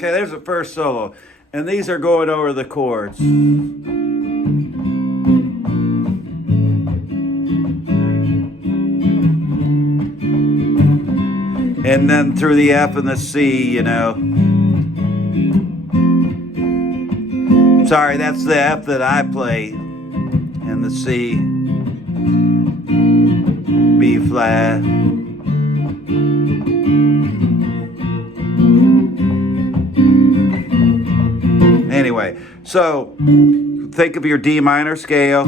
Okay, there's the first solo. And these are going over the chords. And then through the F and the C, you know. Sorry, that's the F that I play. And the C, B flat. Anyway, so think of your D minor scale.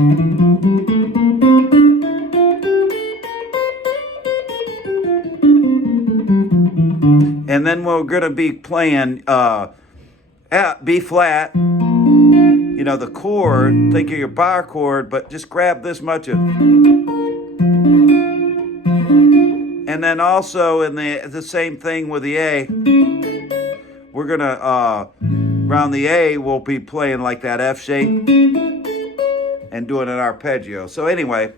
And then we're going to be playing at B flat, you know, the chord. Think of your bar chord, but just grab this much of. And then also in the same thing with the A, we're going to, around the A, we'll be playing like that F shape and doing an arpeggio. So anyway,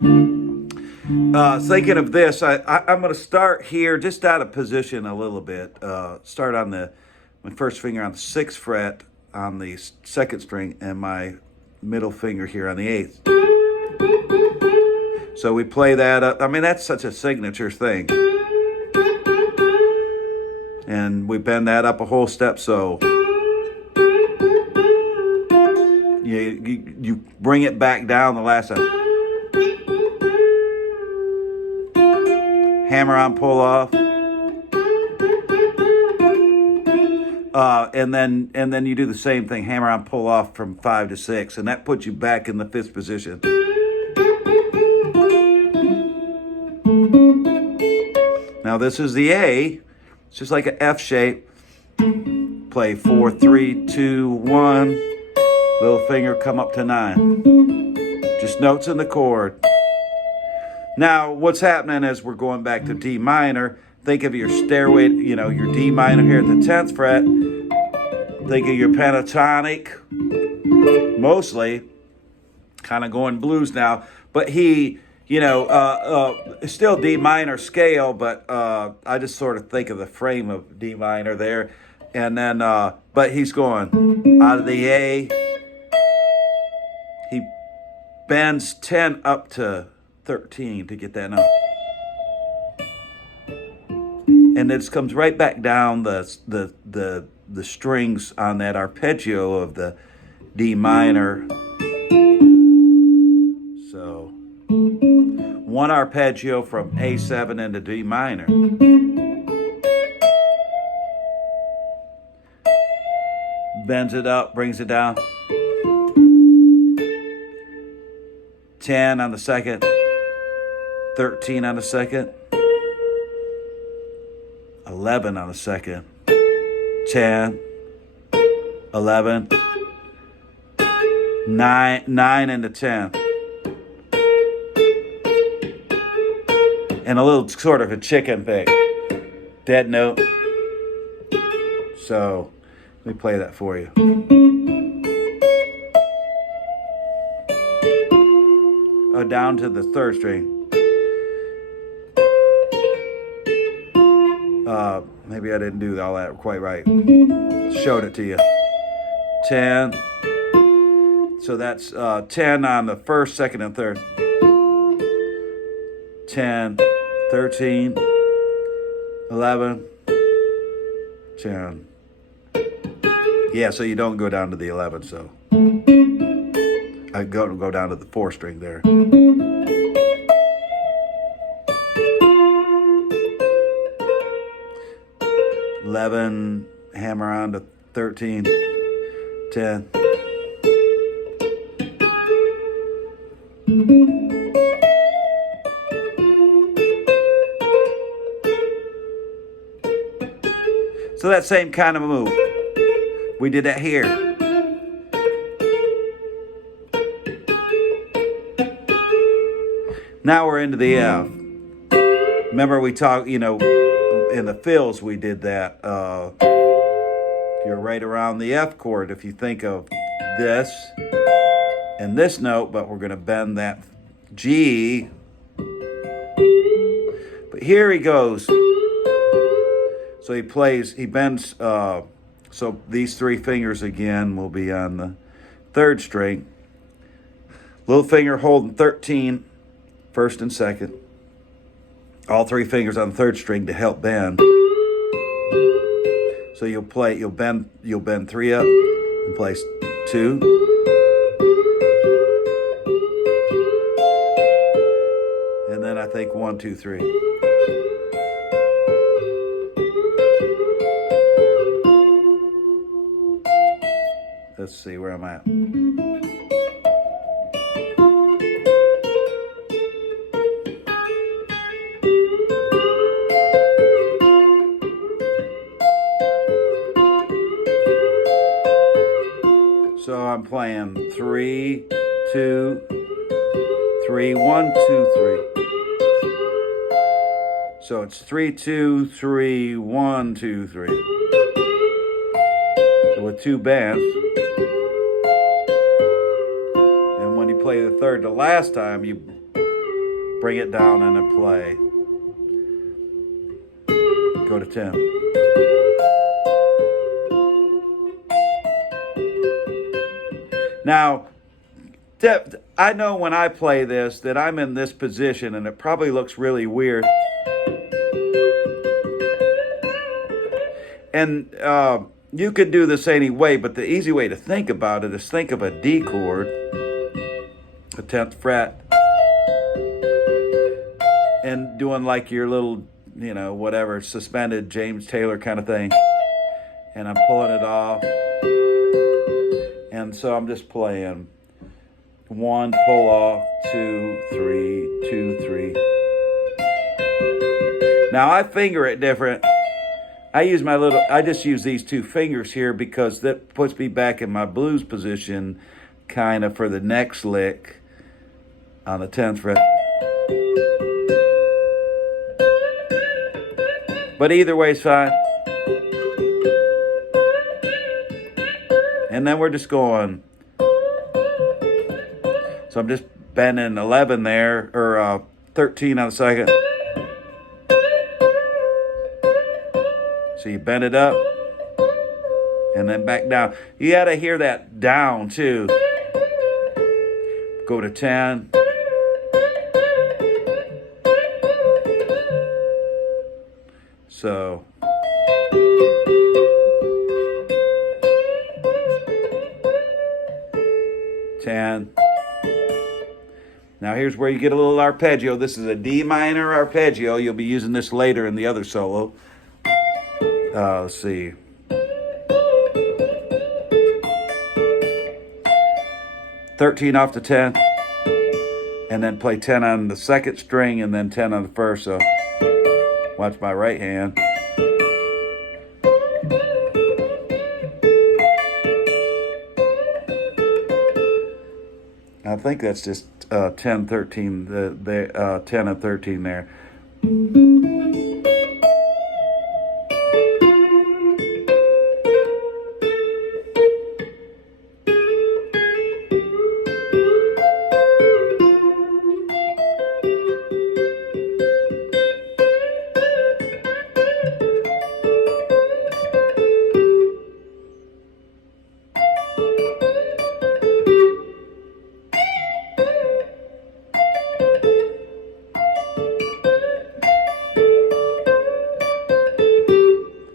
thinking of this, I'm going to start here, just out of position a little bit. Start on my first finger on the 6th fret on the 2nd string, and my middle finger here on the 8th. So we play that up. I mean, that's such a signature thing. And we bend that up a whole step, so you bring it back down the last time. Hammer on, pull off. And then you do the same thing, hammer on, pull off from 5 to 6, and that puts you back in the 5th position. Now this is the A. It's just like an F shape. Play 4, 3, 2, 1. Little finger come up to 9. Just notes in the chord. Now, what's happening is we're going back to D minor. Think of your stairway, you know, your D minor here at the 10th fret. Think of your pentatonic, mostly. Kind of going blues now. But he, you know, still D minor scale, but I just sort of think of the frame of D minor there. And then, but he's going out of the A. He bends 10 up to 13 to get that note. And it comes right back down the strings on that arpeggio of the D minor. So one arpeggio from A7 into D minor. Bends it up, brings it down. 10 on the 2nd, 13 on the 2nd, 11 on the 2nd, 10, 11, 9 into 10. And a little sort of a chicken pick. Dead note. So let me play that for you. Down to the 3rd string. Maybe I didn't do all that quite right. Showed it to you. 10. So that's 10 on the 1st, 2nd, and 3rd. 10, 13, 11, 10. Yeah, so you don't go down to the 11, so I go down to the 4th string there. 11, hammer on to 13, 10. So that same kind of move. We did that here. Now we're into the F. Remember we talked, you know, in the fills we did that. You're right around the F chord if you think of this and this note, but we're going to bend that G. But here he goes. So he bends So these 3 fingers again will be on the 3rd string. Little finger holding 13, 1st and 2nd. All 3 fingers on the 3rd string to help bend. So you'll bend 3 up and play 2. And then I think 1, 2, 3. Let's see where I'm at. So I'm playing 3, 2, 3, 1, 2, 3. So it's 3, 2, 3, 1, 2, 3. So with 2 bends. And when you play the 3rd the last time, you bring it down and then play. Go to 10. Now, I know when I play this that I'm in this position and it probably looks really weird. And you could do this any way, but the easy way to think about it is think of a D chord, a 10th fret, and doing like your little, whatever, suspended James Taylor kind of thing. And I'm pulling it off. And so I'm just playing 1, pull off, 2, 3, 2, 3. Now I finger it different. I just use these 2 fingers here because that puts me back in my blues position kind of for the next lick on the 10th fret. But either way is fine. And then we're just going. So I'm just bending 11 there, or 13 on the 2nd. So you bend it up and then back down. You got to hear that down too. Go to 10. So now here's where you get a little arpeggio. This is a D minor arpeggio. You'll be using this later in the other solo. Let's see. $13 off the 10, and then play 10 on the 2nd string, and then 10 on the 1st. So watch my right hand. I think that's just 10, 13, the 10 and 13 there.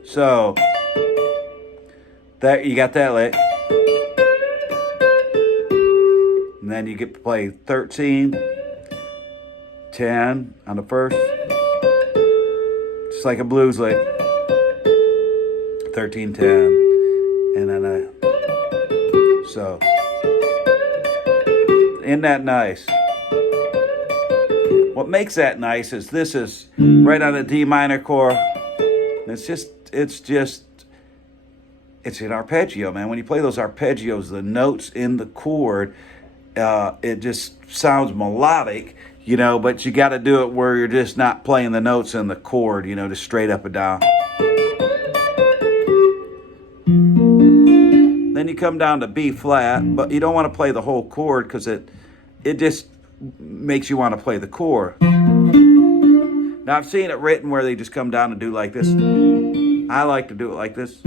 So there you got that lick. And then you get to play 13, 10 on the 1st. Just like a blues lick. 13, 10. And then so isn't that nice? What makes that nice is this is right on the D minor chord. It's an arpeggio, man. When you play those arpeggios, the notes in the chord, it just sounds melodic, but you got to do it where you're just not playing the notes in the chord, just straight up and down. Then you come down to B flat, but you don't want to play the whole chord because it just makes you want to play the chord. Now, I've seen it written where they just come down and do like this. I like to do it like this.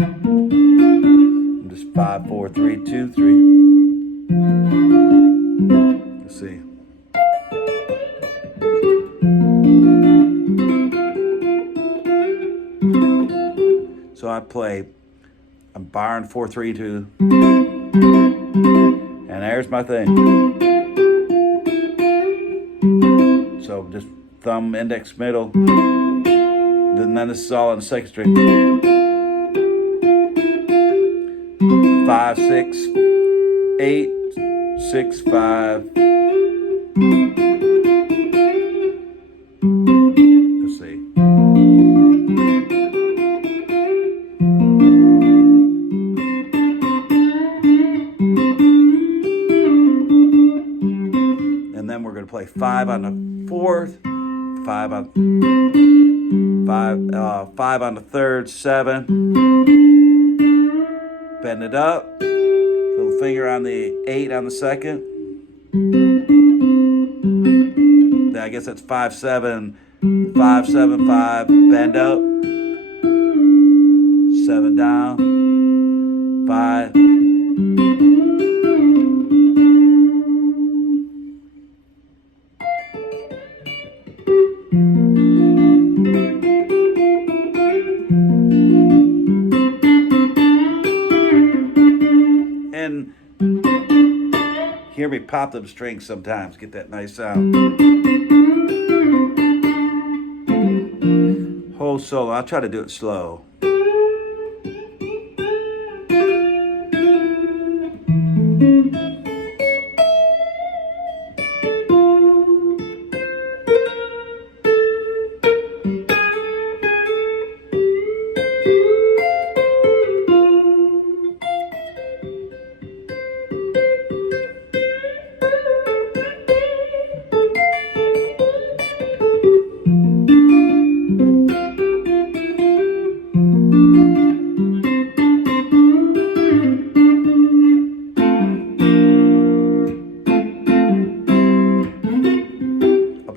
Just 5, 4, 3, 2, 3. Let's see. So I play, I'm barring 4, 3, 2. And there's my thing. So just thumb, index, middle. And then this is all on the second string. 5, 6, 8, 6, 5. Let's see. And then we're going to play 5 on the fourth, 5 on 5 on the third, 7. Bend it up. Little finger on the 8 on the second. I guess that's 5, 7, 5, 7, 5. Bend up. 7 down. 5. And hear me pop them strings sometimes. Get that nice sound. Whole solo. I'll try to do it slow.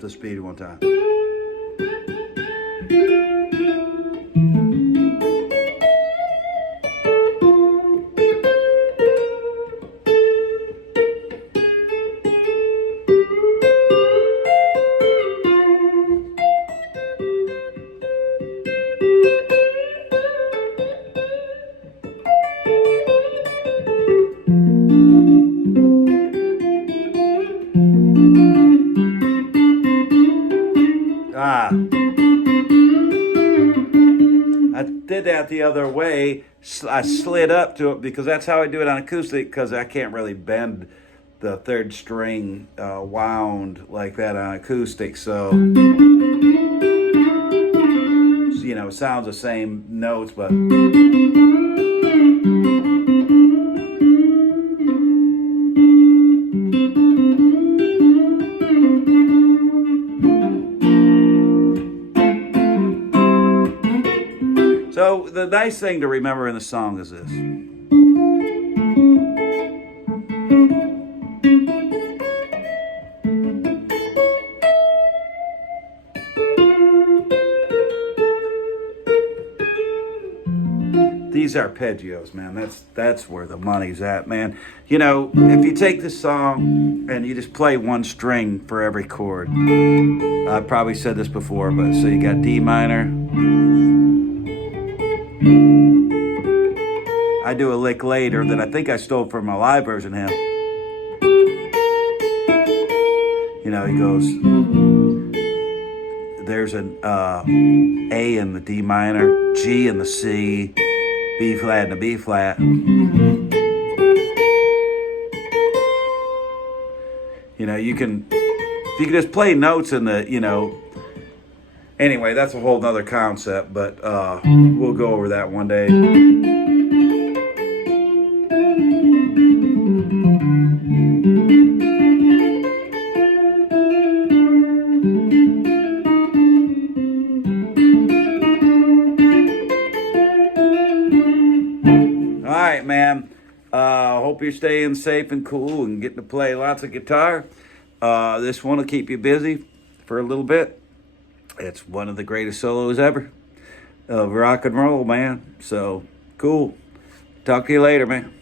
The speed one time. I did that the other way. I slid up to it because that's how I do it on acoustic, because I can't really bend the third string wound like that on acoustic. So, you know, it sounds the same notes, but so the nice thing to remember in the song is this. These arpeggios, man, that's where the money's at, man. You know, if you take this song and you just play one string for every chord. I've probably said this before, but so you got D minor. I do a lick later that I think I stole from my live version of him. You know, he goes, there's an A in the D minor, G in the C, B flat and a B flat. You know, if you can just play notes in the, you know, anyway, that's a whole nother concept, but we'll go over that one day. All right, man. Hope you're staying safe and cool and getting to play lots of guitar. This one will keep you busy for a little bit. It's one of the greatest solos ever. of rock and roll, man. So cool. Talk to you later, man.